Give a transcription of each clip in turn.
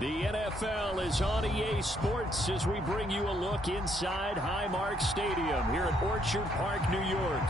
The NFL is on EA Sports as we bring you a look inside Highmark Stadium here at Orchard Park, New York.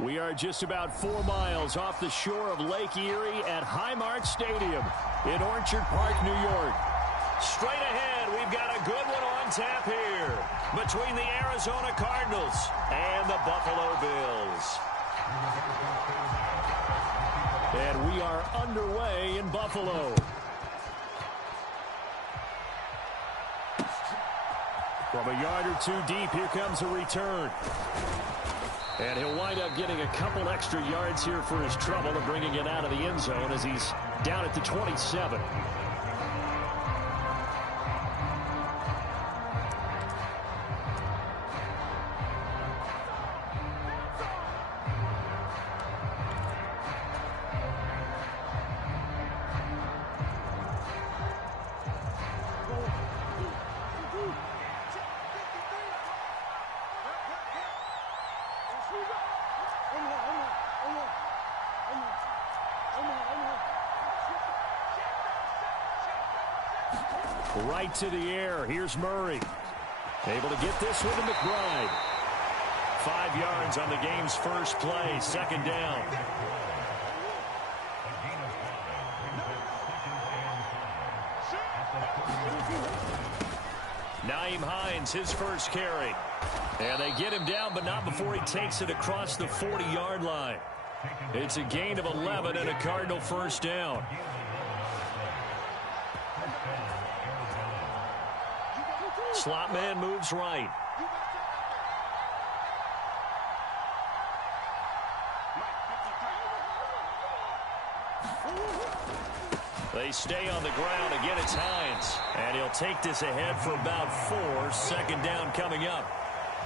We are just about 4 miles off the shore of Lake Erie at Highmark Stadium in Orchard Park, New York. Straight ahead, we've got a good one on tap here between the Arizona Cardinals and the Buffalo Bills. And we are underway in Buffalo. From a yard or two deep, here comes a return. And he'll wind up getting a couple extra yards here for his trouble and bringing it out of the end zone as he's down at the 27. Right to the air. Here's Murray. Able to get this one to McBride. 5 yards on the game's first play. Second down. Nyheim Hines, his first carry. And they get him down, but not before he takes it across the 40-yard line. It's a gain of 11 and a Cardinal first down. Slot man moves right. They stay on the ground. Again, it's Hines. And he'll take this ahead for about 4. Second down coming up.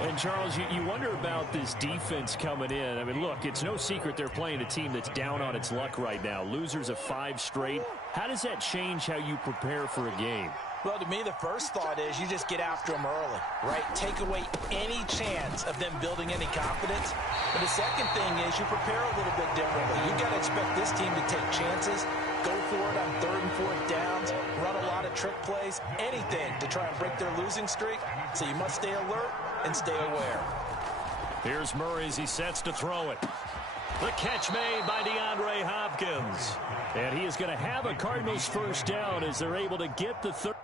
And, Charles, you wonder about this defense coming in. I mean, look, it's no secret they're playing a team that's down on its luck right now. Losers of 5 straight. How does that change how you prepare for a game? Well, to me, the first thought is you just get after them early, right? Take away any chance of them building any confidence. But the second thing is you prepare a little bit differently. You've got to expect this team to take chances, go for it on 3rd and 4th downs, run a lot of trick plays, anything to try and break their losing streak. So you must stay alert and stay aware. Here's Murray as he sets to throw it. The catch made by DeAndre Hopkins. And he is going to have a Cardinals first down as they're able to get the third.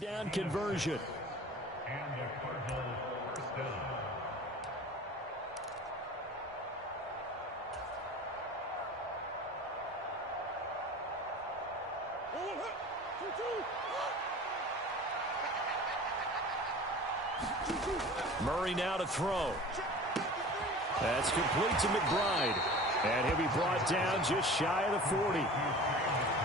Down conversion. And the Cardinals first down. Murray now to throw. That's complete to McBride. And he'll be brought down just shy of the 40.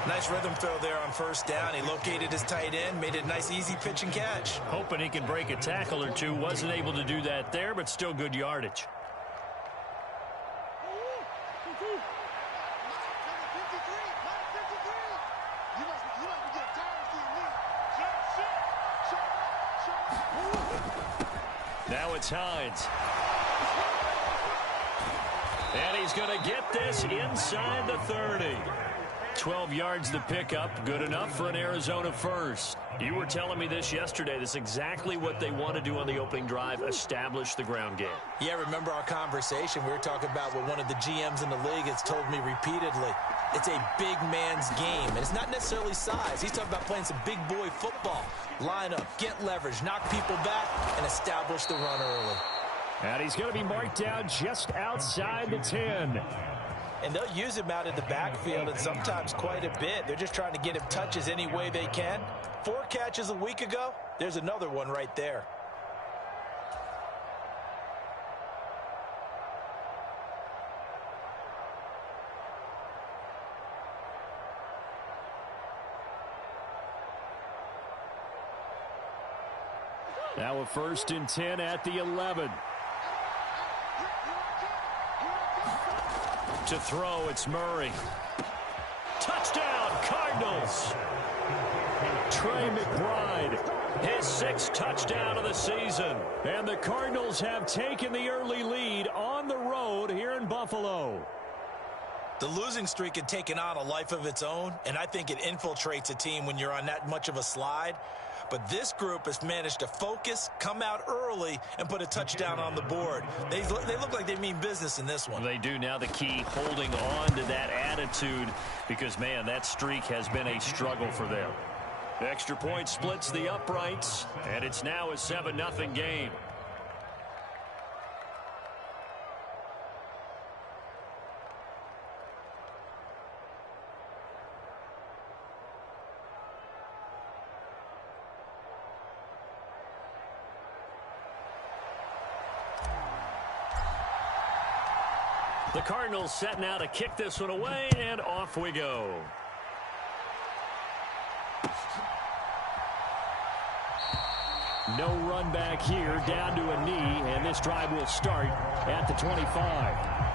Nice rhythm throw there on first down. He located his tight end, made it a nice easy pitch and catch. Hoping he can break a tackle or two. Wasn't able to do that there, but still good yardage. Now it's Hines. And he's going to get this inside the 30. 12 yards the pickup. Good enough for an Arizona first. You were telling me this yesterday. This is exactly what they want to do on the opening drive, establish the ground game. Yeah, remember our conversation. We were talking about what one of the GMs in the league has told me repeatedly. It's a big man's game, and it's not necessarily size. He's talking about playing some big boy football. Line up, get leverage, knock people back, and establish the run early. And he's going to be marked down just outside the 10. And they'll use him out in the backfield, and sometimes quite a bit. They're just trying to get him touches any way they can. 4 catches a week ago. There's another one right there. Now a 1st and 10 at the 11. To throw, it's Murray. Touchdown, Cardinals. Trey McBride, his 6th touchdown of the season. And the Cardinals have taken the early lead on the road here in Buffalo. The losing streak had taken on a life of its own, and I think it infiltrates a team when you're on that much of a slide. But this group has managed to focus, come out early, and put a touchdown on the board. They look like they mean business in this one. They do. Now the key, holding on to that attitude, because, man, that streak has been a struggle for them. The extra point splits the uprights, and it's now a 7-0 game. The Cardinals setting out to kick this one away, and off we go. No run back here, down to a knee, and this drive will start at the 25.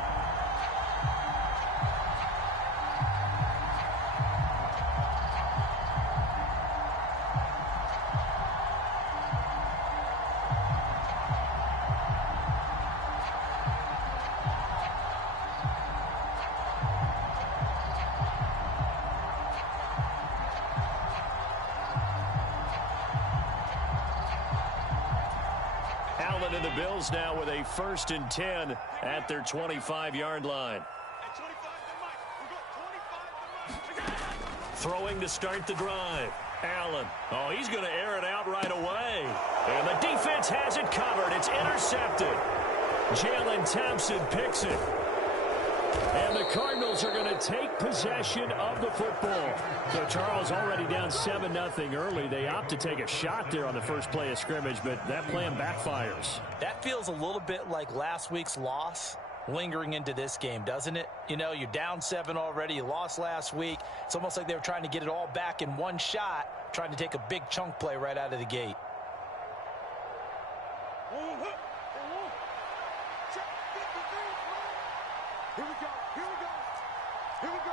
Allen and the Bills now with a 1st and 10 at their 25-yard line. Throwing to start the drive. Allen. Oh, he's going to air it out right away. And the defense has it covered. It's intercepted. Jalen Thompson picks it. And the Cardinals are going to take possession of the football. So Charles already down 7-0 early. They opt to take a shot there on the first play of scrimmage, but that plan backfires. That feels a little bit like last week's loss lingering into this game, doesn't it? You know, you're down 7 already. You lost last week. It's almost like they were trying to get it all back in one shot, trying to take a big chunk play right out of the gate. Here we go. Here we go. Here we go.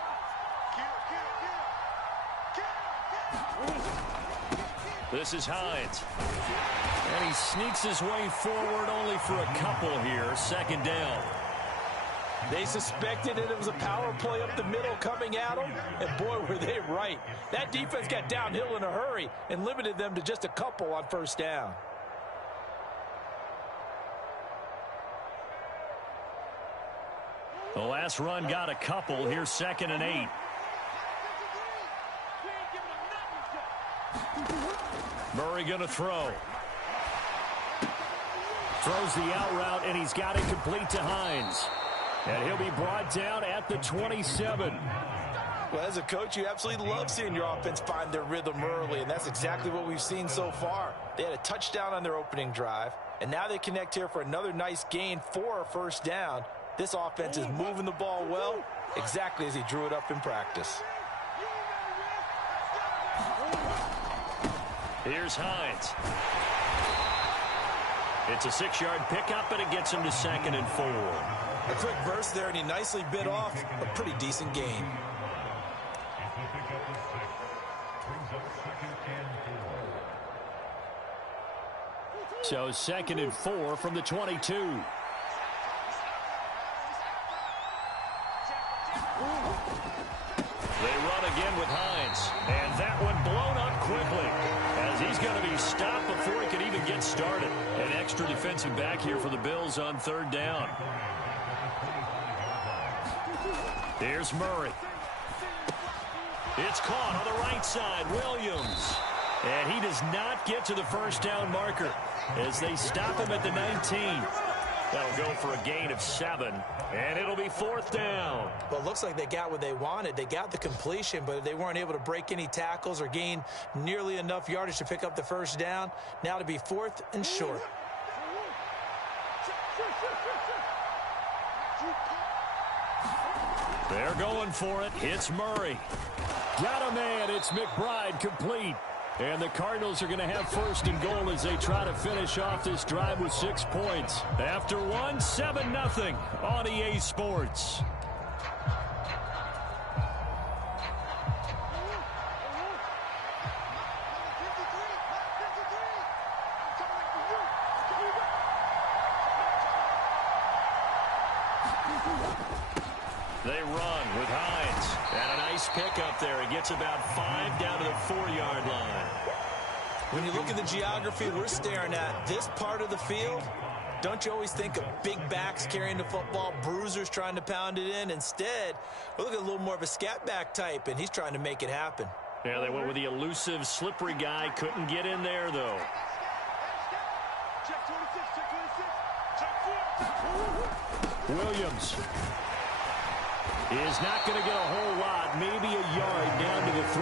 This is Hines. And he sneaks his way forward only for a couple here. 2nd down. They suspected it was a power play up the middle coming at them, and boy, were they right. That defense got downhill in a hurry and limited them to just a couple on 1st down. The last run got a couple. Here's 2nd and 8. Murray going to throw. Throws the out route, and he's got it complete to Hines. And he'll be brought down at the 27. Well, as a coach, you absolutely love seeing your offense find their rhythm early, and that's exactly what we've seen so far. They had a touchdown on their opening drive, and now they connect here for another nice gain for a first down. This offense is moving the ball well, exactly as he drew it up in practice. Here's Hines. It's a 6-yard pickup, and it gets him to 2nd and 4. A quick burst there, and he nicely bit off a pretty decent gain. So 2nd and 4 from the 22. They run again with Hines. And that one blown up quickly as he's going to be stopped before he can even get started. An extra defensive back here for the Bills on 3rd down. Here's Murray. It's caught on the right side. Williams. And he does not get to the first down marker as they stop him at the 19. That'll go for a gain of 7, and it'll be 4th down. Well, it looks like they got what they wanted. They got the completion, but they weren't able to break any tackles or gain nearly enough yardage to pick up the first down. Now to be 4th and short. They're going for it. It's Murray. Got a man. It's McBride complete. And the Cardinals are going to have 1st and goal as they try to finish off this drive with 6 points. After 1, 7-0 on EA Sports. They run with Hines. And a nice pickup there. It gets about 5 down to the 4-yard line. When you look at the geography we're staring at, this part of the field, don't you always think of big backs carrying the football, bruisers trying to pound it in? Instead, we look at a little more of a scat back type, and he's trying to make it happen. Yeah, they went with the elusive, slippery guy. Couldn't get in there, though. Williams is not going to get a whole lot, maybe a yard down to the 3.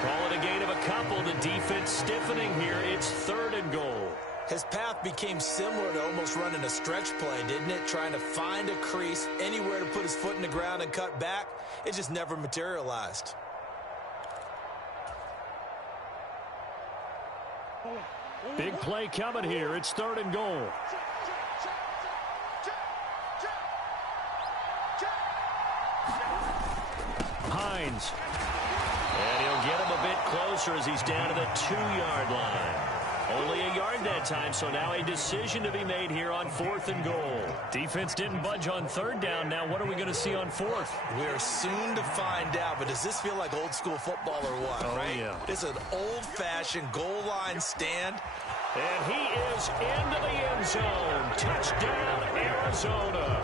Call it a gain of a couple. The defense stiffening here. It's 3rd and goal. His path became similar to almost running a stretch play, didn't it? Trying to find a crease, anywhere to put his foot in the ground and cut back. It just never materialized. Big play coming here. It's 3rd and goal. Hines. And he'll get him a bit closer as he's down to the 2-yard line. Only a yard that time, so now a decision to be made here on 4th and goal. Defense didn't budge on 3rd down. Now what are we going to see on 4th? We're soon to find out, but does this feel like old school football or what, right? Yeah. It's an old-fashioned goal line stand. And he is into the end zone. Touchdown, Arizona.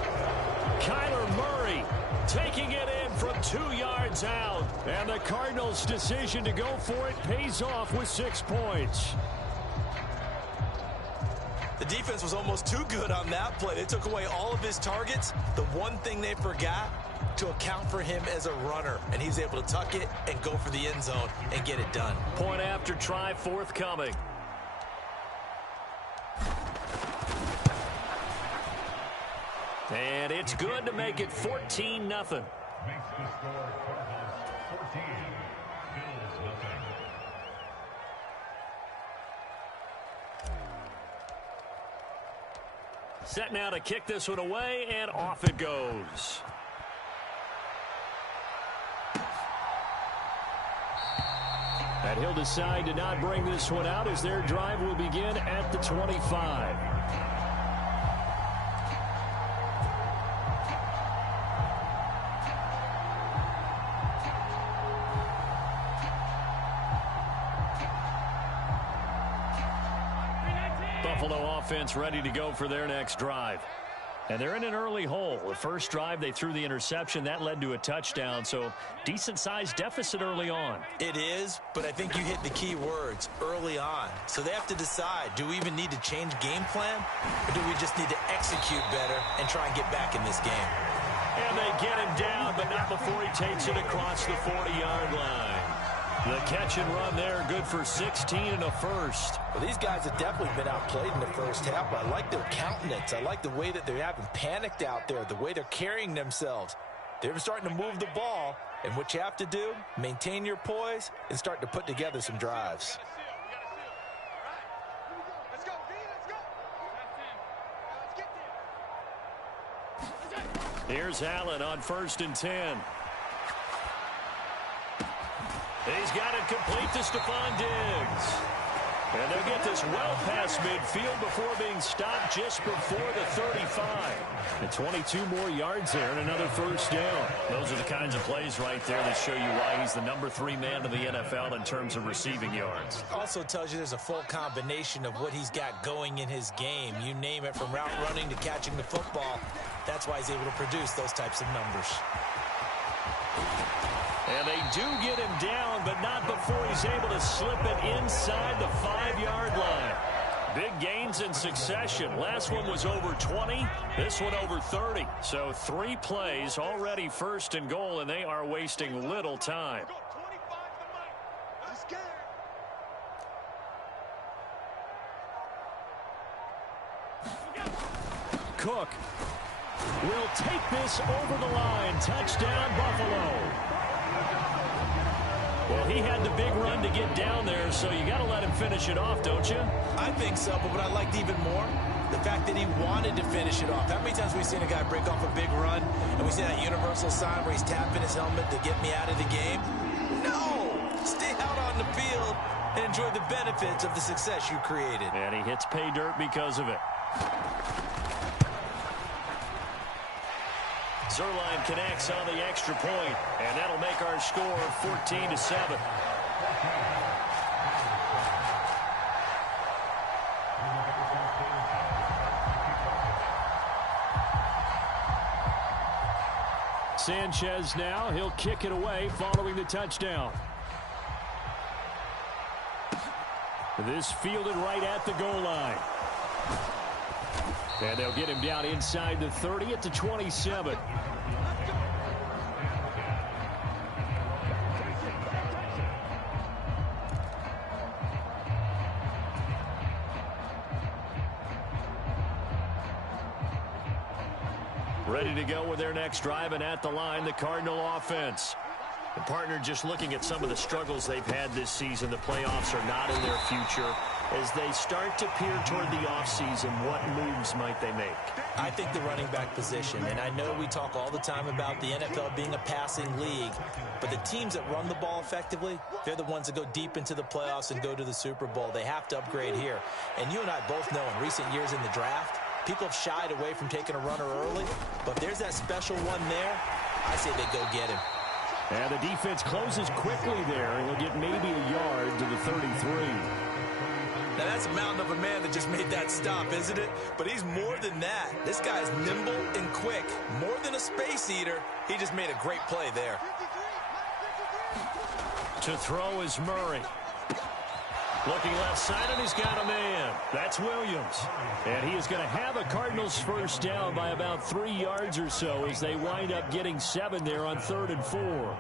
Kyler Murray taking it in from 2 yards out. And the Cardinals' decision to go for it pays off with 6 points. The defense was almost too good on that play. They took away all of his targets. The one thing they forgot, to account for him as a runner. And he's able to tuck it and go for the end zone and get it done. Point after try forthcoming. And it's good to make it 14-0. Makes the score Cardinals 14, Bills nothing. Set now to kick this one away, and off it goes. And he'll decide to not bring this one out as their drive will begin at the 25. Buffalo offense ready to go for their next drive. And they're in an early hole. The first drive, they threw the interception. That led to a touchdown. So decent-sized deficit early on. It is, but I think you hit the key words, early on. So they have to decide, do we even need to change game plan? Or do we just need to execute better and try and get back in this game? And they get him down, but not before he takes it across the 40-yard line. The catch and run there, good for 16 and a first. Well, these guys have definitely been outplayed in the first half, but I like their countenance. I like the way that they're having panicked out there, the way they're carrying themselves. They're starting to move the ball, and what you have to do, maintain your poise and start to put together some drives. Here's Allen on 1st and 10. He's got it complete to Stephon Diggs. And they'll get this well past midfield before being stopped just before the 35. And 22 more yards there and another first down. Those are the kinds of plays right there that show you why he's the number 3 man in the NFL in terms of receiving yards. Also tells you there's a full combination of what he's got going in his game. You name it, from route running to catching the football. That's why he's able to produce those types of numbers. And they do get him down, but not before he's able to slip it inside the 5-yard line. Big gains in succession. Last one was over 20. This one over 30. So 3 plays already 1st and goal, and they are wasting little time. Cook will take this over the line. Touchdown, Buffalo. Well, he had the big run to get down there, so you got to let him finish it off, don't you? I think so, but what I liked even more, the fact that he wanted to finish it off. How many times have we seen a guy break off a big run, and we see that universal sign where he's tapping his helmet to get me out of the game? No! Stay out on the field and enjoy the benefits of the success you created. And he hits pay dirt because of it. Zuerlein connects on the extra point, and that'll make our score 14-7. Sanchez now, he'll kick it away following the touchdown. This fielded right at the goal line. And they'll get him down inside the 30 at the 27. Ready to go with their next drive, and at the line, the Cardinal offense. The partner just looking at some of the struggles they've had this season. The playoffs are not in their future. As they start to peer toward the offseason, what moves might they make? I think the running back position, and I know we talk all the time about the NFL being a passing league, but the teams that run the ball effectively, they're the ones that go deep into the playoffs and go to the Super Bowl. They have to upgrade here. And you and I both know in recent years in the draft, people have shied away from taking a runner early, but there's that special one there. I say they go get him. And the defense closes quickly there, and he'll get maybe a yard to the 33. Now, that's a mountain of a man that just made that stop, isn't it? But he's more than that. This guy's nimble and quick. More than a space eater, he just made a great play there. To throw is Murray. Looking left side, and he's got a man. That's Williams. And he is going to have a Cardinals first down by about 3 yards or so as they wind up getting 7 there on 3rd and 4.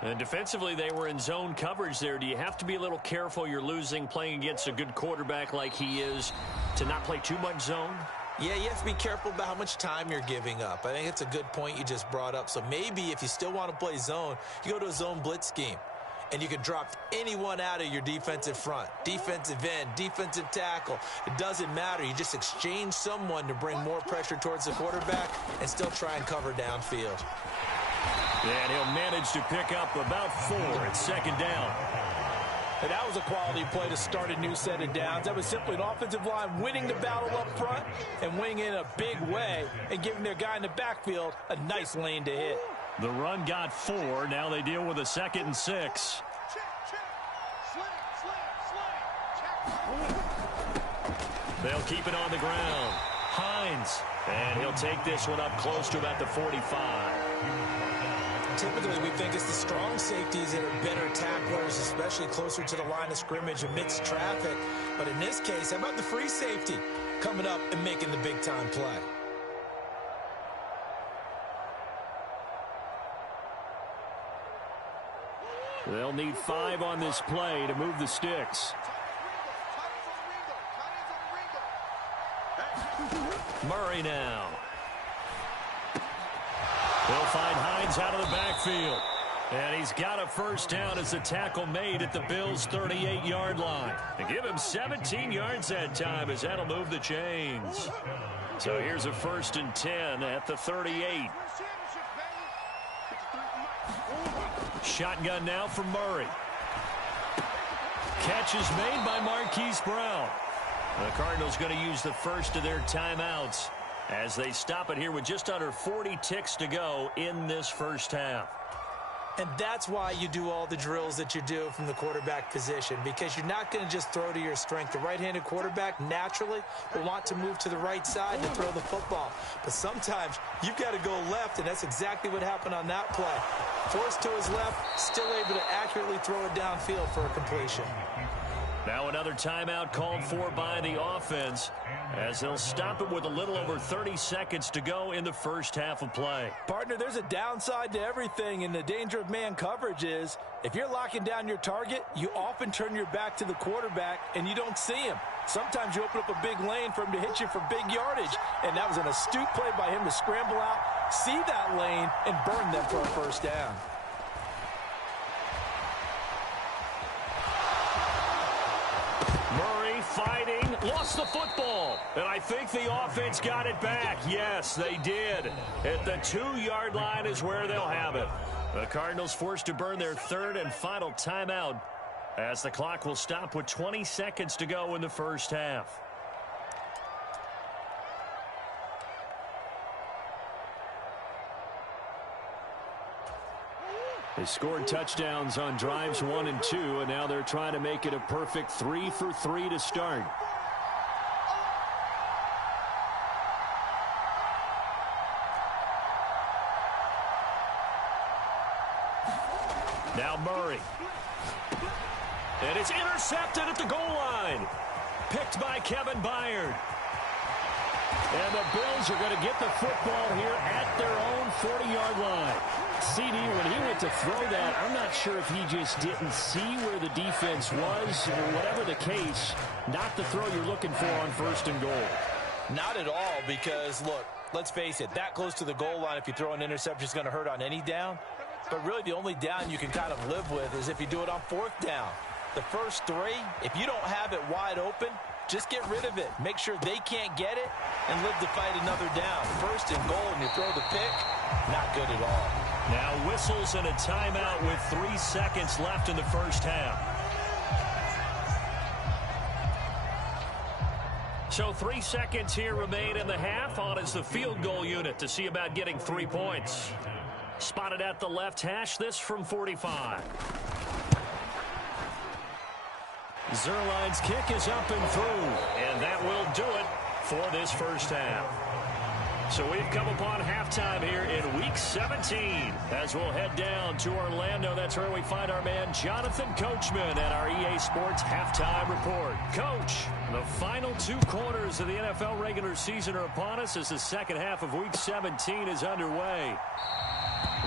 And defensively, they were in zone coverage there. Do you have to be a little careful? You're losing playing against a good quarterback like he is to not play too much zone? Yeah, you have to be careful about how much time you're giving up. I think it's a good point you just brought up. So maybe if you still want to play zone, you go to a zone blitz scheme. And you can drop anyone out of your defensive front. Defensive end, defensive tackle. It doesn't matter. You just exchange someone to bring more pressure towards the quarterback and still try and cover downfield. And he'll manage to pick up about 4 at 2nd down. And that was a quality play to start a new set of downs. That was simply an offensive line winning the battle up front and winning in a big way and giving their guy in the backfield a nice lane to hit. The run got 4. Now they deal with a 2nd and 6. They'll keep it on the ground. Hines. And he'll take this one up close to about the 45. Typically, we think it's the strong safeties that are better tacklers, especially closer to the line of scrimmage amidst traffic. But in this case, how about the free safety coming up and making the big-time play? They'll need 5 on this play to move the sticks. Murray now. He'll find Hines out of the backfield. And he's got a first down as the tackle made at the Bills' 38-yard line. And give him 17 yards that time as that'll move the chains. So here's a 1st and 10 at the 38. Shotgun now for Murray. Catch is made by Marquise Brown. The Cardinals going to use the first of their timeouts as they stop it here with just under 40 ticks to go in this first half. And that's why you do all the drills that you do from the quarterback position, because you're not going to just throw to your strength. The right-handed quarterback naturally will want to move to the right side and throw the football. But sometimes you've got to go left, and that's exactly what happened on that play. Forced to his left, still able to accurately throw it downfield for a completion. Now another timeout called for by the offense as they'll stop it with a little over 30 seconds to go in the first half of play. Partner, there's a downside to everything, and the danger of man coverage is if you're locking down your target, you often turn your back to the quarterback and you don't see him. Sometimes you open up a big lane for him to hit you for big yardage, and that was an astute play by him to scramble out, see that lane, and burn them for a first down. Murray fighting, lost the football, and I think the offense got it back. Yes, they did. At the 2-yard line is where they'll have it. The Cardinals forced to burn their 3rd and final timeout as the clock will stop with 20 seconds to go in the first half. They scored touchdowns on drives 1 and 2, and now they're trying to make it a perfect 3 for 3 to start. Now Murray. And it's intercepted at the goal line. Picked by Kevin Byard. And the Bills are going to get the football here at their own 40-yard line. CD, when he went to throw that, I'm not sure if he just didn't see where the defense was, or whatever the case, not the throw you're looking for on 1st and goal. Not at all, because, look, let's face it, that close to the goal line, if you throw an interception, is going to hurt on any down. But really, the only down you can kind of live with is if you do it on 4th down. The first 3, if you don't have it wide open, just get rid of it. Make sure they can't get it and live to fight another down. 1st and goal, and you throw the pick, not good at all. Now whistles and a timeout with 3 seconds left in the first half. So 3 seconds here remain in the half. On is the field goal unit to see about getting 3 points. Spotted at the left hash, this from 45. Zuerlein's kick is up and through, and that will do it for this first half. So we've come upon halftime here in Week 17 as we'll head down to Orlando. That's where we find our man Jonathan Coachman at our EA Sports Halftime Report. Coach, the final 2 quarters of the NFL regular season are upon us as the second half of Week 17 is underway.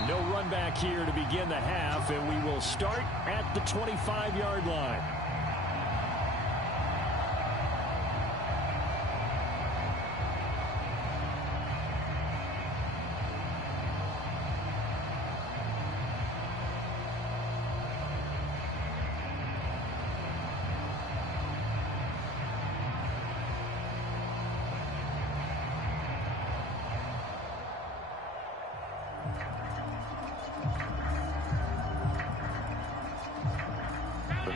No run back here to begin the half, and we will start at the 25-yard line.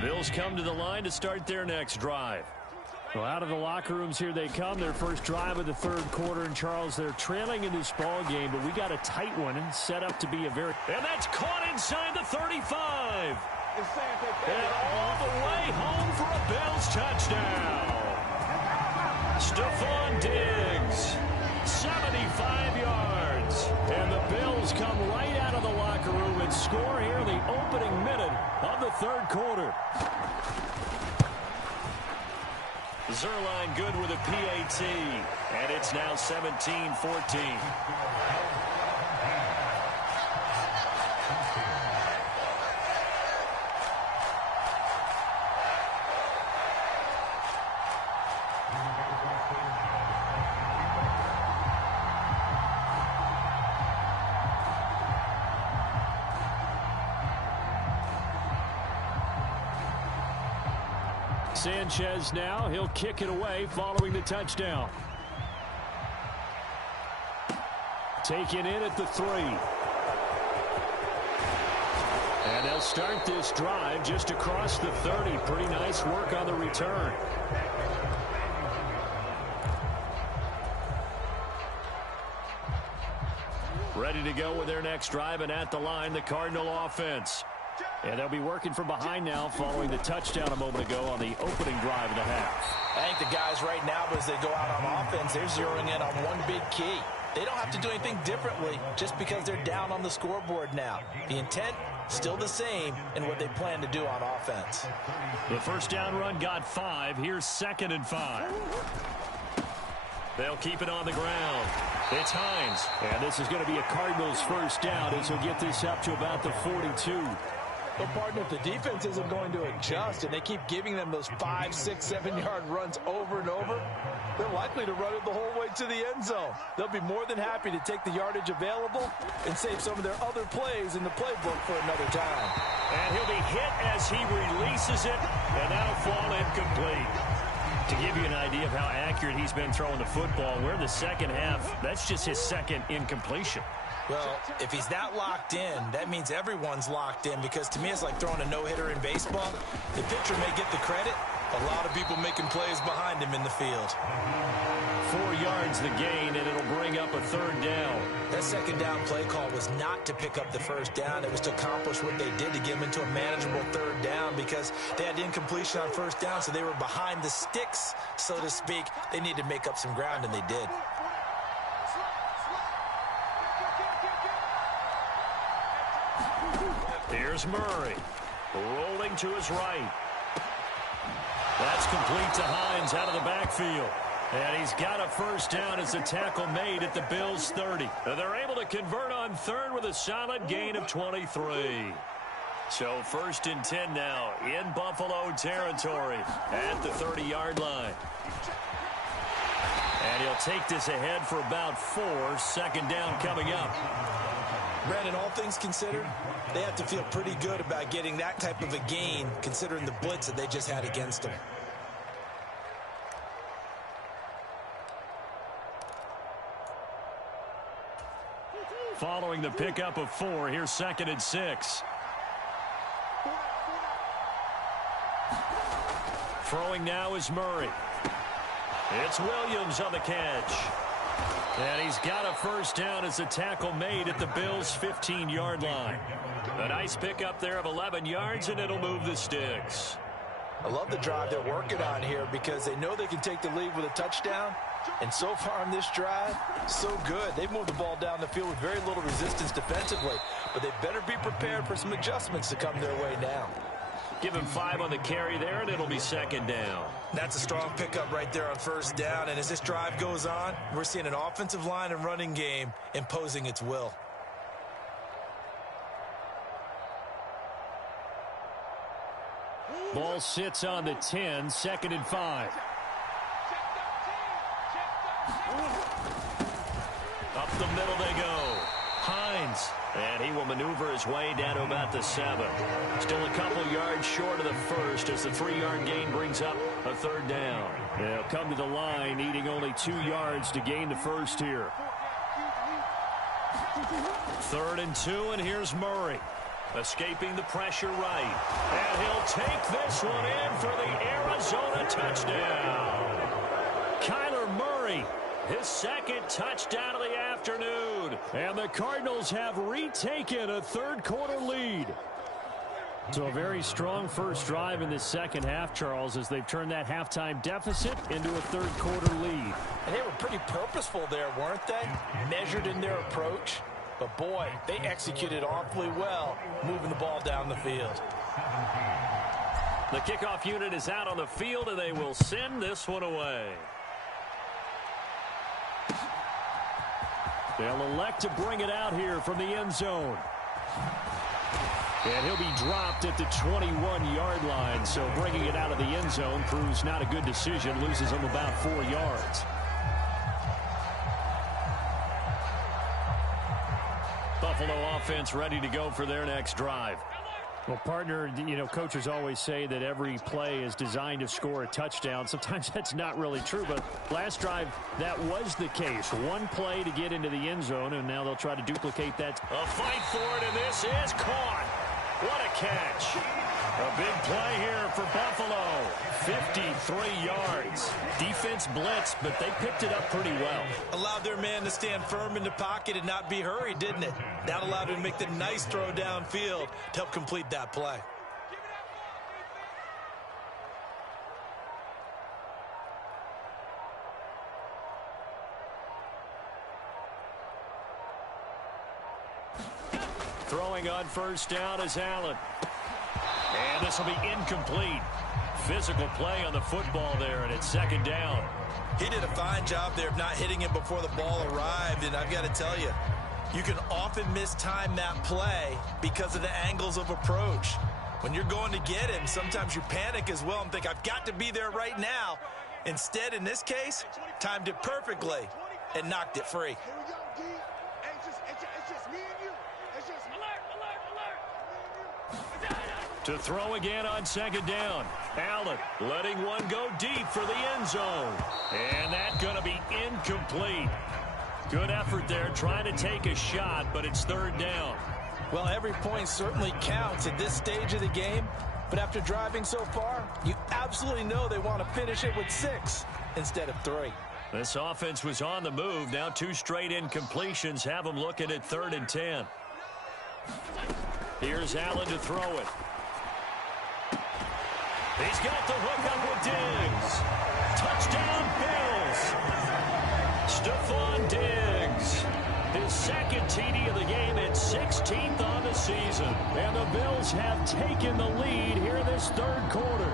Bills come to the line to start their next drive. Well, out of the locker rooms here they come. Their first drive of the 3rd quarter. And, Charles, they're trailing in this ball game, but we got a tight one and set up to be a very... And that's caught inside the 35. And all the way home for a Bills touchdown. Stephon Diggs, 75 yards. And the Bills come right out of the locker room and score here in the opening minute of the third quarter. Zuerlein good with a PAT, and it's now 17-14. Sanchez now, he'll kick it away following the touchdown. Taken in at the 3. And they'll start this drive just across the 30. Pretty nice work on the return. Ready to go with their next drive, and at the line, the Cardinal offense. And they'll be working from behind now following the touchdown a moment ago on the opening drive of the half. I think the guys right now, as they go out on offense, they're zeroing in on one big key. They don't have to do anything differently just because they're down on the scoreboard now. The intent, still the same in what they plan to do on offense. The first down run got 5. Here's 2nd and 5. They'll keep it on the ground. It's Hines. And this is going to be a Cardinals first down as he'll get this up to about the 42. Well, partner, if the defense isn't going to adjust and they keep giving them those 5, 6, 7-yard runs over and over, they're likely to run it the whole way to the end zone. They'll be more than happy to take the yardage available and save some of their other plays in the playbook for another time. And he'll be hit as he releases it, and that'll fall incomplete. To give you an idea of how accurate he's been throwing the football, we're in the second half. That's just his second incompletion. Well, if he's not locked in, that means everyone's locked in, because to me it's like throwing a no-hitter in baseball. The pitcher may get the credit. A lot of people making plays behind him in the field. 4 yards the gain, and it'll bring up a 3rd down. That second down play call was not to pick up the first down. It was to accomplish what they did to get them into a manageable 3rd down, because they had incompletion on first down, so they were behind the sticks, so to speak. They needed to make up some ground, and they did. Here's Murray, rolling to his right. That's complete to Hines out of the backfield. And he's got a first down as the tackle made at the Bills' 30. And they're able to convert on 3rd with a solid gain of 23. So 1st and 10 now in Buffalo territory at the 30-yard line. And he'll take this ahead for about 4. 2nd down coming up. Brandon, all things considered, they have to feel pretty good about getting that type of a gain, considering the blitz that they just had against them. Following the pickup of 4, here's 2nd and 6. Throwing now is Murray. It's Williams on the catch. And he's got a first down as the tackle made at the Bills' 15-yard line. A nice pickup there of 11 yards, and it'll move the sticks. I love the drive they're working on here, because they know they can take the lead with a touchdown. And so far on this drive, so good. They've moved the ball down the field with very little resistance defensively. But they better be prepared for some adjustments to come their way now. Give him 5 on the carry there, and it'll be 2nd down. That's a strong pickup right there on first down. And as this drive goes on, we're seeing an offensive line and running game imposing its will. Ball sits on the 10, 2nd and 5. Up the middle they go. Hines. And he will maneuver his way down to about the 7. Still a couple yards short of the first as the 3-yard gain brings up a 3rd down. They'll come to the line needing only 2 yards to gain the first here. 3rd and 2, and here's Murray. Escaping the pressure right. And he'll take this one in for the Arizona touchdown. Kyler Murray, his 2nd touchdown of the afternoon. And the Cardinals have retaken a 3rd quarter lead. So a very strong first drive in this second half, Charles, as they've turned that halftime deficit into a third-quarter lead. And they were pretty purposeful there, weren't they? Measured in their approach. But, boy, they executed awfully well moving the ball down the field. The kickoff unit is out on the field, and they will send this one away. They'll elect to bring it out here from the end zone. And he'll be dropped at the 21-yard line, so bringing it out of the end zone proves not a good decision, loses him about 4 yards. Buffalo offense ready to go for their next drive. Well, partner, you know, coaches always say that every play is designed to score a touchdown. Sometimes that's not really true, but last drive, that was the case. One play to get into the end zone, and now they'll try to duplicate that. A fight for it, and this is caught. What a catch. A big play here for Buffalo. 53 yards. Defense blitzed, but they picked it up pretty well. Allowed their man to stand firm in the pocket and not be hurried, didn't it? That allowed him to make the nice throw downfield to help complete that play. Throwing on first down is Allen. And this will be incomplete. Physical play on the football there, and it's second down. He did a fine job there of not hitting him before the ball arrived, and I've got to tell you, you can often mistime that play because of the angles of approach. When you're going to get him, sometimes you panic as well and think, I've got to be there right now. Instead, in this case, timed it perfectly and knocked it free. Here we go, D. Hey, it's just me and you. It's just alert. To throw again on second down. Allen letting one go deep for the end zone. And that's going to be incomplete. Good effort there trying to take a shot, but it's third down. Well, every point certainly counts at this stage of the game. But after driving so far, you absolutely know they want to finish it with 6 instead of 3. This offense was on the move. Now 2 straight incompletions have them looking at 3rd and 10. Here's Allen to throw it. He's got the hook up with Diggs. Touchdown, Bills. Stephon Diggs. His second TD of the game and 16th on the season. And the Bills have taken the lead here in this third quarter.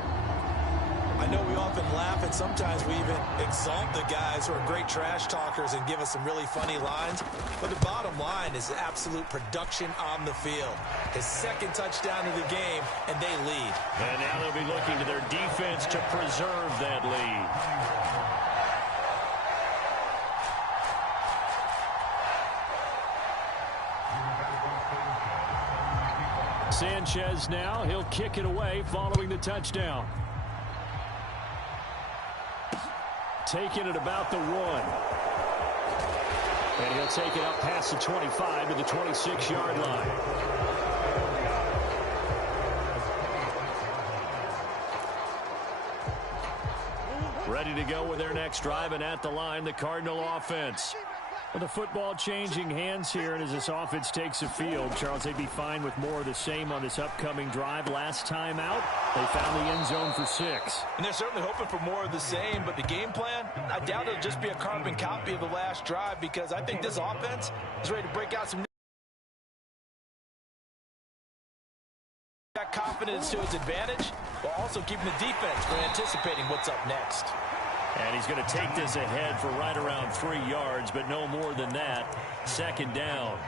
I know we often laugh and sometimes we even exalt the guys who are great trash talkers and give us some really funny lines. But the bottom line is absolute production on the field. His second touchdown of the game, and they lead. And now they'll be looking to their defense to preserve that lead. Sanchez now, he'll kick it away following the touchdown. Taking it about the 1. And he'll take it up past the 25 to the 26-yard line. Ready to go with their next drive, and at the line, the Cardinal offense. Well, the football changing hands here, and as this offense takes the field, Charles, they'd be fine with more of the same on this upcoming drive. Last time out, they found the end zone for 6. And they're certainly hoping for more of the same, but the game plan, I doubt it'll just be a carbon copy of the last drive because I think this offense is ready to break out some confidence to its advantage, while also keeping the defense from anticipating what's up next. And he's going to take this ahead for right around 3 yards, but no more than that. Second down.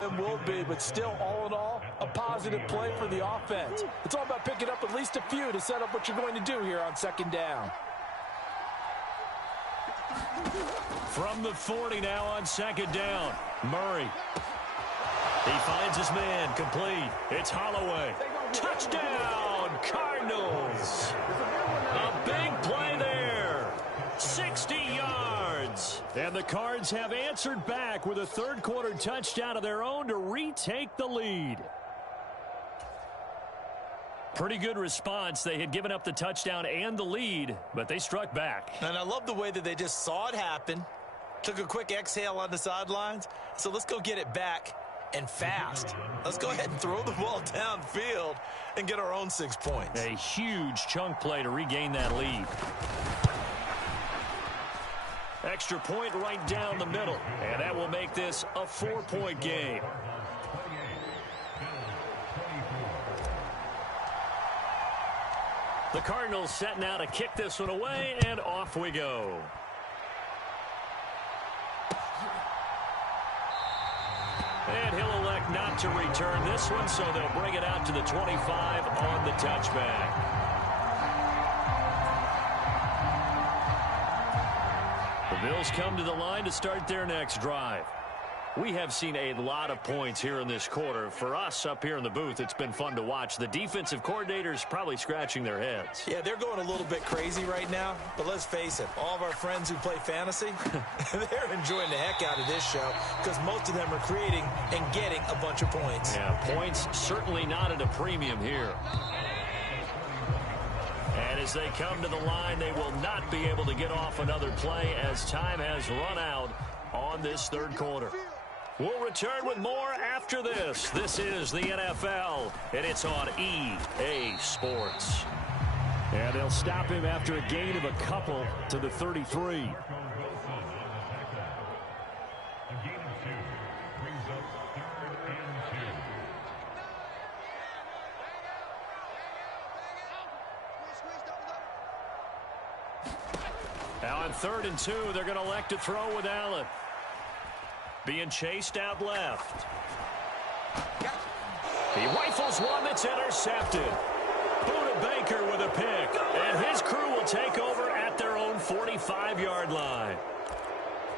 It will be, but still, all in all, a positive play for the offense. It's all about picking up at least a few to set up what you're going to do here on second down. From the 40 now on second down. Murray. He finds his man, complete. It's Holloway. Touchdown, Cardinals. A big play there. 60 yards. And the Cards have answered back with a third-quarter touchdown of their own to retake the lead. Pretty good response. They had given up the touchdown and the lead, but they struck back. And I love the way that they just saw it happen, took a quick exhale on the sidelines. So let's go get it back and fast. Let's go ahead and throw the ball downfield and get our own 6 points. A huge chunk play to regain that lead. Extra point right down the middle, and that will make this a 4-point game. The Cardinals set now to kick this one away, and off we go. And he'll elect not to return this one, so they'll bring it out to the 25 on the touchback. The Bills come to the line to start their next drive. We have seen a lot of points here in this quarter. For us up here in the booth, it's been fun to watch. The defensive coordinators probably scratching their heads. Yeah, they're going a little bit crazy right now, but let's face it, all of our friends who play fantasy, they're enjoying the heck out of this show because most of them are creating and getting a bunch of points. Yeah, points certainly not at a premium here. And as they come to the line, they will not be able to get off another play as time has run out on this third quarter. We'll return with more after this. This is the NFL, and it's on EA Sports. And they'll stop him after a gain of a couple to the 33. Now on 3rd and 2, they're going to elect to throw with Allen. Being chased out left. He rifles one that's intercepted. Buda Baker with a pick. And his crew will take over at their own 45-yard line.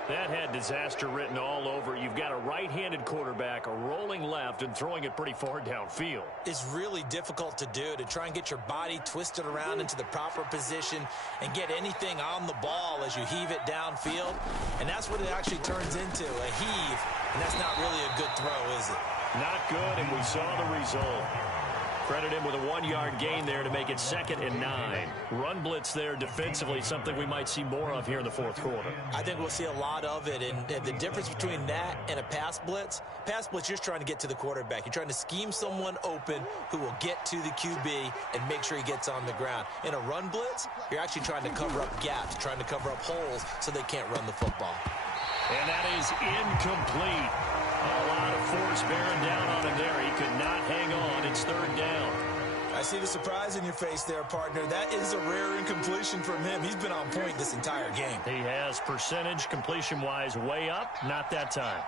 That had disaster written all over. You've got a right-handed quarterback rolling left and throwing it pretty far downfield. It's really difficult to do, to try and get your body twisted around into the proper position and get anything on the ball as you heave it downfield. And that's what it actually turns into, a heave. And that's not really a good throw, is it? Not good, and we saw the result. Credit him with a 1-yard gain there to make it 2nd and 9. Run blitz there defensively, something we might see more of here in the fourth quarter. I think we'll see a lot of it, and the difference between that and a pass blitz, you're just trying to get to the quarterback. You're trying to scheme someone open who will get to the QB and make sure he gets on the ground. In a run blitz, you're actually trying to cover up gaps, trying to cover up holes so they can't run the football. And that is incomplete. A lot of force bearing down on him there. He could not hang on. It's 3rd down. I see the surprise in your face there, partner. That is a rare incompletion from him. He's been on point this entire game. He has percentage completion-wise way up. Not that time.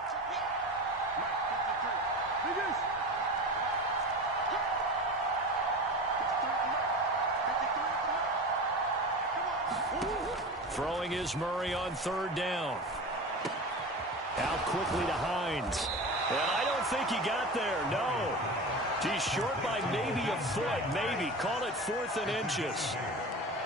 Throwing is Murray on 3rd down. Out quickly to Hines. And I don't think he got there, no. He's short by maybe a foot, maybe. Call it 4th and inches.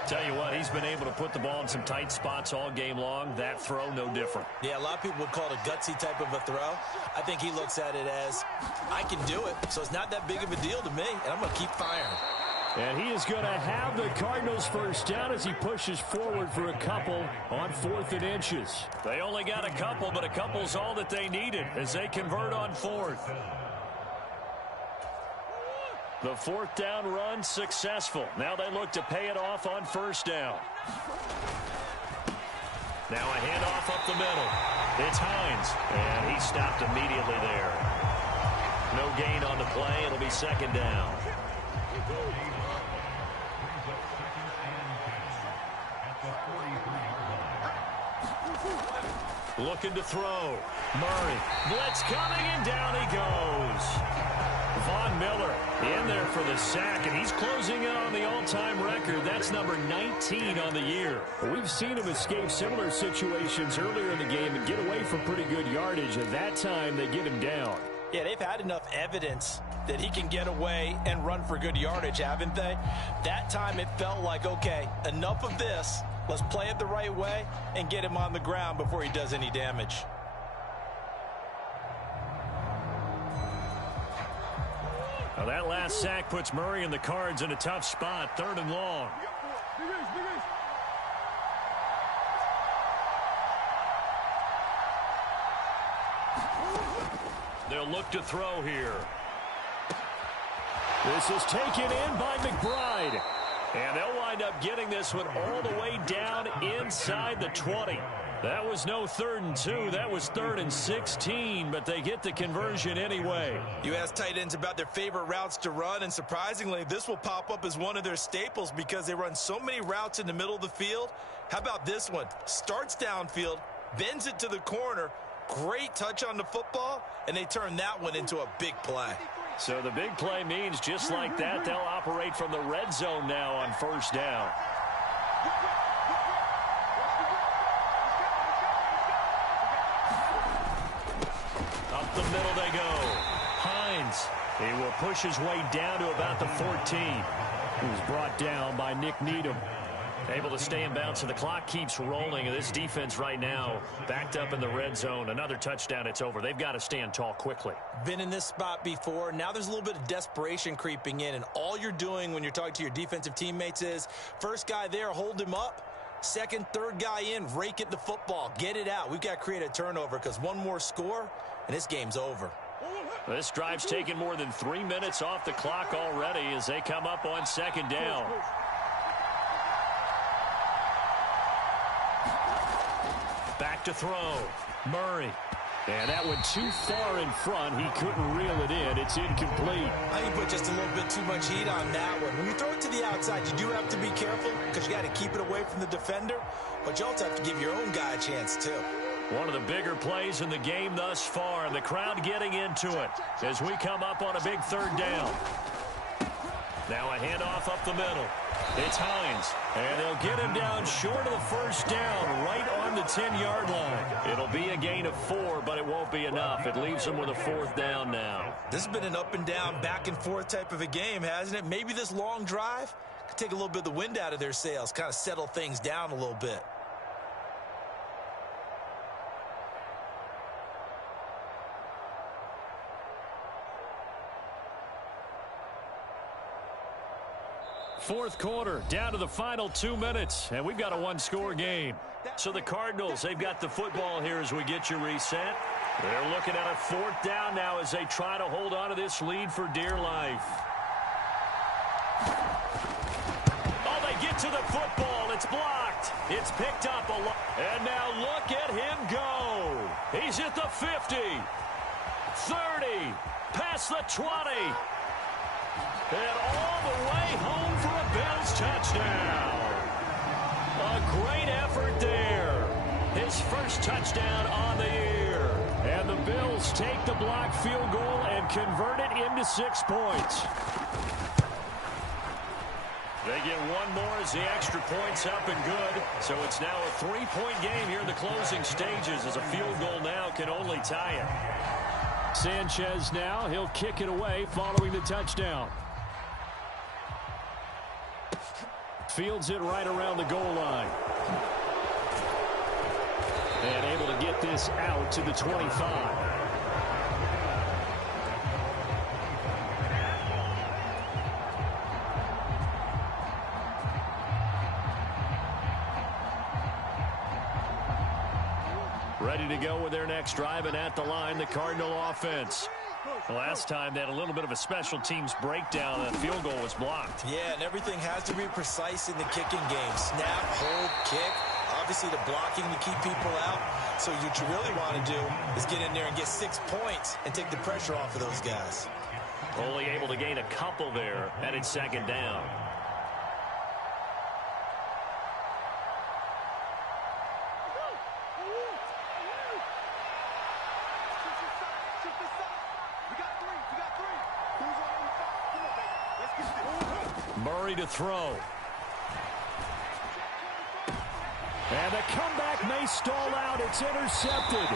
Tell you what, he's been able to put the ball in some tight spots all game long. That throw, no different. Yeah, a lot of people would call it a gutsy type of a throw. I think he looks at it as, I can do it, so it's not that big of a deal to me, and I'm going to keep firing. And he is going to have the Cardinals first down as he pushes forward for a couple on 4th and inches. They only got a couple, but a couple's all that they needed as they convert on 4th. The 4th down run successful. Now they look to pay it off on 1st down. Now a handoff up the middle. It's Hines, and he stopped immediately there. No gain on the play. It'll be 2nd down. Looking to throw. Murray. Blitz coming, and down he goes. Von Miller in there for the sack, and he's closing in on the all-time record. That's number 19 on the year. We've seen him escape similar situations earlier in the game and get away from pretty good yardage. At that time, they get him down. Yeah, they've had enough evidence that he can get away and run for good yardage, haven't they? That time it felt like, okay, enough of this. Let's play it the right way and get him on the ground before he does any damage. Now that last sack puts Murray and the Cards in a tough spot, 3rd and long. They'll look to throw here. This is taken in by McBride. And they'll wind up getting this one all the way down inside the 20. That was no 3rd and 2. That was 3rd and 16, but they get the conversion anyway. You ask tight ends about their favorite routes to run, and surprisingly, this will pop up as one of their staples because they run so many routes in the middle of the field. How about this one? Starts downfield, bends it to the corner, great touch on the football, and they turn that one into a big play. So the big play means just like that, they'll operate from the red zone now on 1st down. Up the middle they go. Hines, he will push his way down to about the 14. He was brought down by Nick Needham. Able to stay in bounds, and the clock keeps rolling. And this defense right now backed up in the red zone. Another touchdown, it's over. They've got to stand tall quickly. Been in this spot before. Now there's a little bit of desperation creeping in, and all you're doing when you're talking to your defensive teammates is first guy there, hold him up. Second, third guy in, rake at the football. Get it out. We've got to create a turnover because one more score, and this game's over. This drive's taken more than 3 minutes off the clock already as they come up on 2nd down. Back to throw. Murray. And that one too far in front. He couldn't reel it in. It's incomplete. I think you put just a little bit too much heat on that one. When you throw it to the outside, you do have to be careful because you got to keep it away from the defender. But you also have to give your own guy a chance, too. One of the bigger plays in the game thus far. And the crowd getting into it as we come up on a big 3rd down. Now a handoff up the middle. It's Hines, and they'll get him down short of the 1st down, right on the 10-yard line. It'll be a gain of 4, but it won't be enough. It leaves them with a 4th down now. This has been an up and down, back and forth type of a game, hasn't it? Maybe this long drive could take a little bit of the wind out of their sails, kind of settle things down a little bit. Fourth quarter, down to the final 2 minutes, and we've got a one-score game. So the Cardinals, they've got the football here as we get you reset. They're looking at a 4th down now as they try to hold on to this lead for dear life. Oh, they get to the football. It's blocked. It's picked up a lot. And now look at him go. He's at the 50, 30, past the 20. And all the way home for a Bills touchdown. A great effort there. His first touchdown on the year. And the Bills take the blocked field goal and convert it into 6 points. They get one more as the extra point's up and good. So it's now a 3-point game here in the closing stages as a field goal now can only tie it. Sanchez now, he'll kick it away following the touchdown. Fields it right around the goal line. And able to get this out to the 25. Ready to go with their next drive, and at the line, the Cardinal offense. The last time they had a little bit of a special teams breakdown, that field goal was blocked. Yeah, and everything has to be precise in the kicking game. Snap, hold, kick. Obviously, the blocking to keep people out. So what you really want to do is get in there and get 6 points and take the pressure off of those guys. Only able to gain a couple there, and it's 2nd down. Murray to throw. And the comeback may stall out. It's intercepted.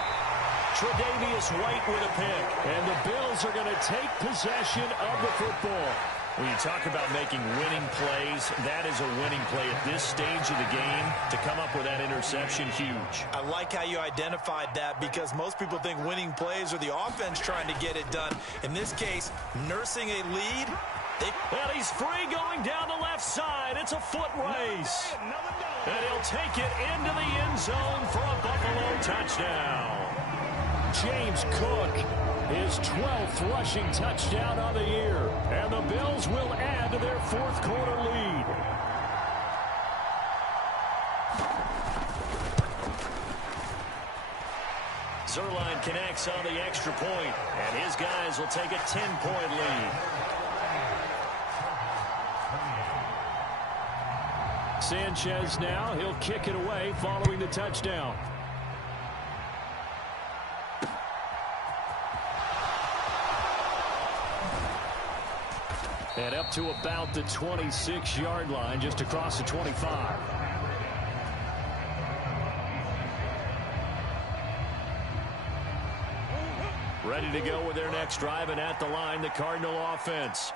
Tre'Davious White with a pick. And the Bills are going to take possession of the football. When you talk about making winning plays, that is a winning play at this stage of the game. To come up with that interception, huge. I like how you identified that because most people think winning plays are the offense trying to get it done. In this case, nursing a lead. And he's free going down the left side. It's a foot race. And he'll take it into the end zone for a Buffalo touchdown. James Cook, his 12th rushing touchdown on the year. And the Bills will add to their fourth quarter lead. Zuerlein connects on the extra point, and his guys will take a 10-point lead. Sanchez now, he'll kick it away following the touchdown. And up to about the 26-yard line, just across the 25. Ready to go with their next drive, and at the line, the Cardinal offense.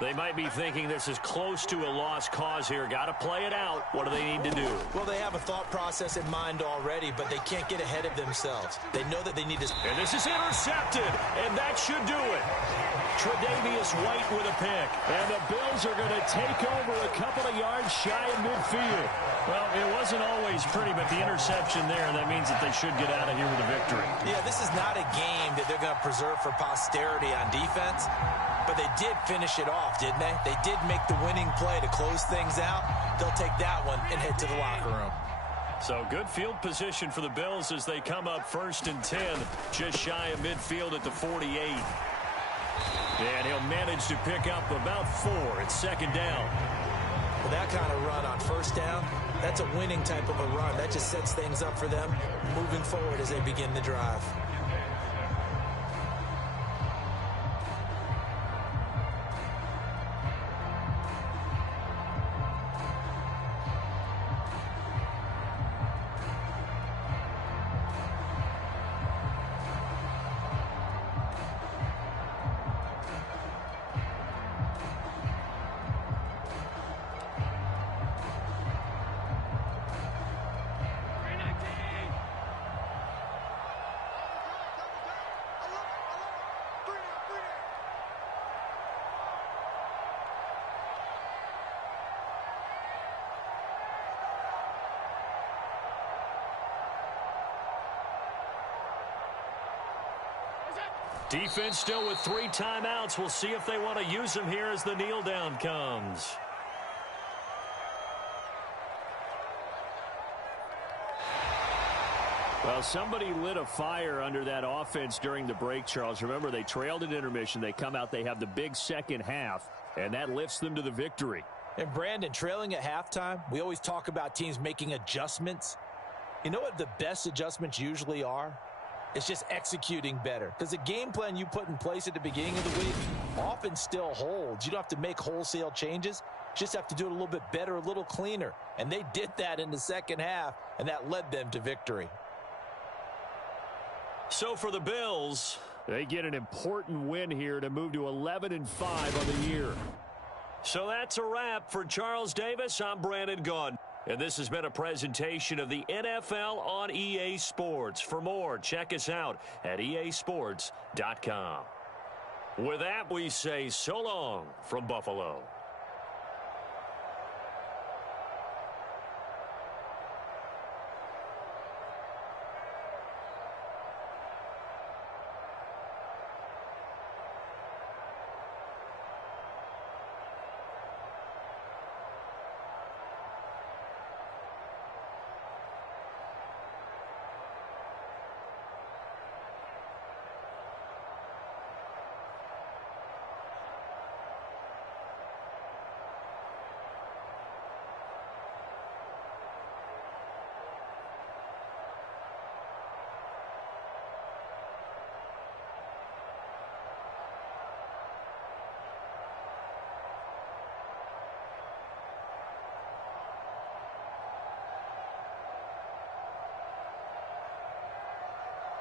They might be thinking this is close to a lost cause here. Got to play it out. What do they need to do? Well, they have a thought process in mind already, but they can't get ahead of themselves. They know that they need to... And this is intercepted, and that should do it. Tre'Davious White with a pick. And the Bills are going to take over a couple of yards shy of midfield. Well, it wasn't always pretty, but the interception there, that means that they should get out of here with a victory. Yeah, this is not a game that they're going to preserve for posterity on defense, but they did finish it off, didn't they? They did make the winning play to close things out. They'll take that one and head to the locker room. So good field position for the Bills as they come up 1st and 10, just shy of midfield at the 48. And he'll manage to pick up about 4 at 2nd down. Well, that kind of run on 1st down, that's a winning type of a run. That just sets things up for them moving forward as they begin the drive. Defense still with 3 timeouts. We'll see if they want to use them here as the kneel down comes. Well, somebody lit a fire under that offense during the break, Charles. Remember, they trailed at intermission. They come out, they have the big second half, and that lifts them to the victory. And Brandon, trailing at halftime, we always talk about teams making adjustments. You know what the best adjustments usually are? It's just executing better. Because the game plan you put in place at the beginning of the week often still holds. You don't have to make wholesale changes. You just have to do it a little bit better, a little cleaner. And they did that in the second half, and that led them to victory. So for the Bills, they get an important win here to move to 11-5 on the year. So that's a wrap for Charles Davis. I'm Brandon Gaudin. And this has been a presentation of the NFL on EA Sports. For more, check us out at easports.com. With that, we say so long from Buffalo.